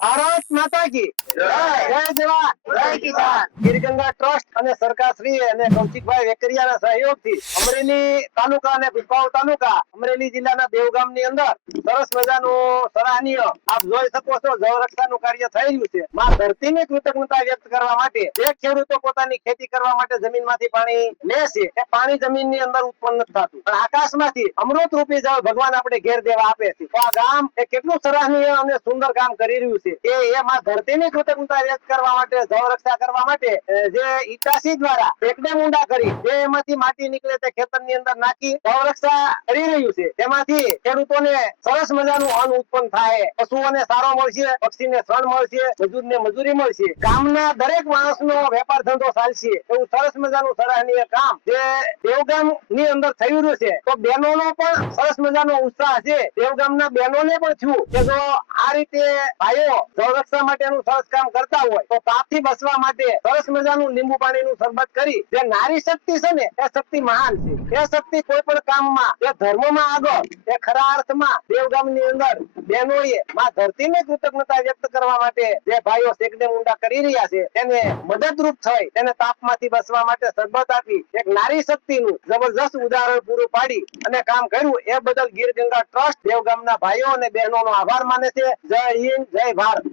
ભારત માતા કી જય જવાન જય કિસાન. ગીરગંગા ટ્રસ્ટ અને સરકારશ્રી અને કૌશિકભાઈ વેકરિયાના સહયોગથી અમરેલી તાલુકા અને ભીપાવ તાલુકા અમરેલી જિલ્લાના દેવગામની અંદર સરસ મજાનું સરાહનીય આપ જોઈ શકો છો જળરક્ષાનું કાર્ય થઈ રહ્યું છે. માં ધરતીની કૃતજ્ઞતા વ્યક્ત કરવા માટે જે ખેડૂતો પોતાની ખેતી કરવા માટે જમીનમાંથી પાણી લે છે એ પાણી જમીનની અંદર ઉત્પન્ન નથી થતું, પણ આકાશમાંથી અમૃત રૂપી જળ ભગવાન આપણે ઘેર દેવા આપે છે. તો આ ગામ એ કેટલું સરાહનીય અને સુંદર કામ કરી રહ્યું છે કે એ માં ધરતીની કૃતજ્ઞતા વ્યક્ત કરવા માટે જળ રક્ષા કરવા માટે જે ઈટાસી દ્વારા એકડેમ ઊંડા કરી જે એમાંથી માટી નીકળે તે ખેતરની અંદર નાખી જળ રક્ષા કરી રહ્યું છે. તેમાંથી ખેડૂતોને સરસ મજાનું અન્ન ઉત્પન્ન થાય, પશુઓને સારો મળશે, પક્ષીને શણ મળશે, મજૂરને મજૂરી મળશે, ગામના દરેક માણસનો વેપાર ધંધો ચાલશે. એવું સરસ મજાનું સરાહનીય કામ જે દેવગામ ની અંદર થઈ રહ્યું છે. તો બહેનોનો પણ સરસ મજાનો ઉત્સાહ છે. દેવગામના બહેનોને પણ થયું કે જો આ રીતે ભાઈઓ જળરક્ષા માટેનું સરસ કામ કરતા હોય તો તાપથી બચવા માટે સરસ મજાનું લીંબુ પાણીનું શરબત કરી જે નારી શક્તિ છે ને એ શક્તિ મહાન છે. એ શક્તિ કોઈ પણ કામમાં એ ધર્મમાં આગળ એ ખરા અર્થમાં દેવગામની અંદર બહેનોએ માં ધરતીને કૃતજ્ઞતા વ્યક્ત કરવા માટે જે ભાઈઓ સેકડે ઊંડા કરી રહ્યા છે તેને મદદરૂપ થઈ તેને તાપમાંથી બચવા માટે શરબત આપી એક નારી શક્તિનું જબરજસ્ત ઉદાહરણ પૂરું પાડી અને કામ કર્યું એ બદલ ગીર ગંગા ટ્રસ્ટ દેવગામના ભાઈઓ અને બહેનોનો આભાર માને છે. જય હિન્દ, જય ભારત.